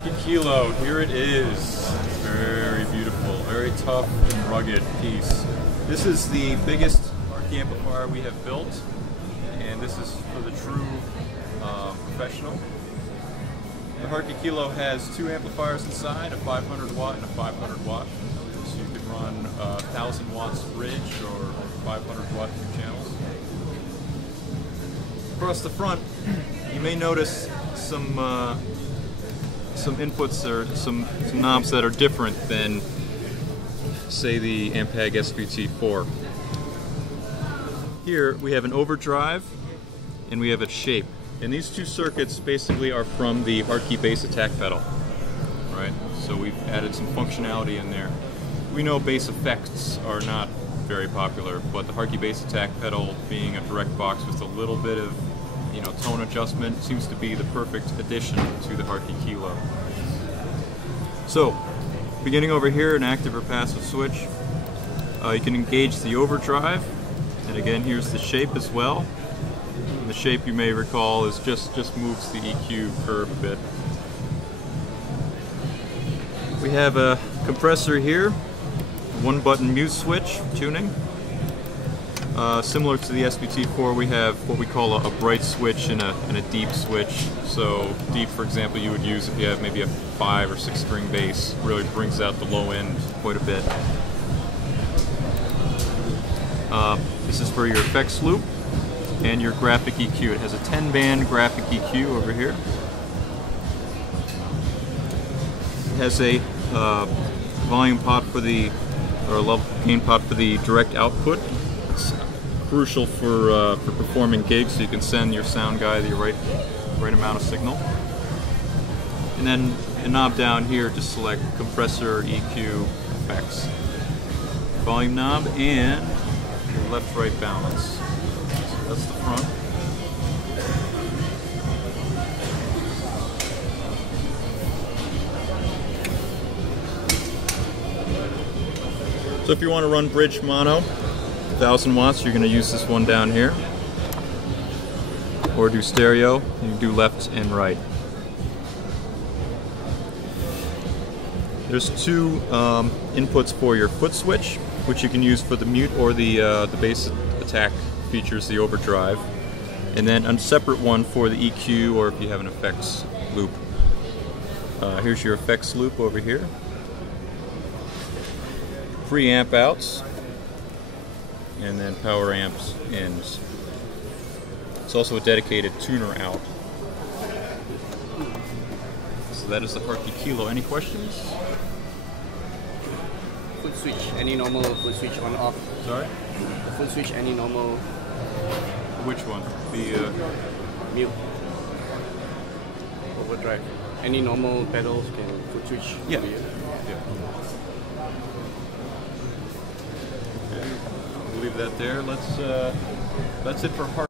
Hartke Kilo, here it is. Very beautiful, very tough and rugged piece. This is the biggest Hartke amplifier we have built, and this is for the true professional. The Hartke Kilo has two amplifiers inside, a 500 watt and a 500 watt. So you can run 1000 watts bridge or 500 watt channels. Across the front, you may notice some inputs or some knobs that are different than, say, the Ampeg SVT4. Here we have an overdrive and we have a shape. And these two circuits basically are from the Hartke bass attack pedal, right? So we've added some functionality in there. We know bass effects are not very popular, but the Hartke bass attack pedal, being a direct box with a little bit of tone adjustment, seems to be the perfect addition to the Hartke Kilo. So, beginning over here, an active or passive switch. You can engage the overdrive, and again, here's the shape as well. And the shape, you may recall, is just moves the EQ curve a bit. We have a compressor here, one-button mute switch tuning. Similar to the SVT4, we have what we call a bright switch and a deep switch. So deep, for example, you would use if you have maybe a 5 or 6 string bass. Really brings out the low end quite a bit. This is for your effects loop and your graphic EQ. It has a 10-band graphic EQ over here. It has a volume pot for the, or a level gain pot for the direct output. It's crucial for performing gigs, so you can send your sound guy the right amount of signal. And then a knob down here to select compressor, EQ, effects. Volume knob and left-right balance. So that's the front. So if you want to run bridge mono, 1000 watts, you're going to use this one down here. Or do stereo, you can do left and right. There's two inputs for your foot switch, which you can use for the mute or the bass attack features, the overdrive. And then a separate one for the EQ, or if you have an effects loop. Here's your effects loop over here. Preamp outs, and then power amps ins. It's also a dedicated tuner out. So that is the Hartke Kilo. Any questions? Foot switch, any normal foot switch on off? Sorry? The foot switch, any normal? Which one? The mute. Overdrive. Any normal pedals can foot switch? Yeah. Yeah. We'll leave that there. That's it for Hartke.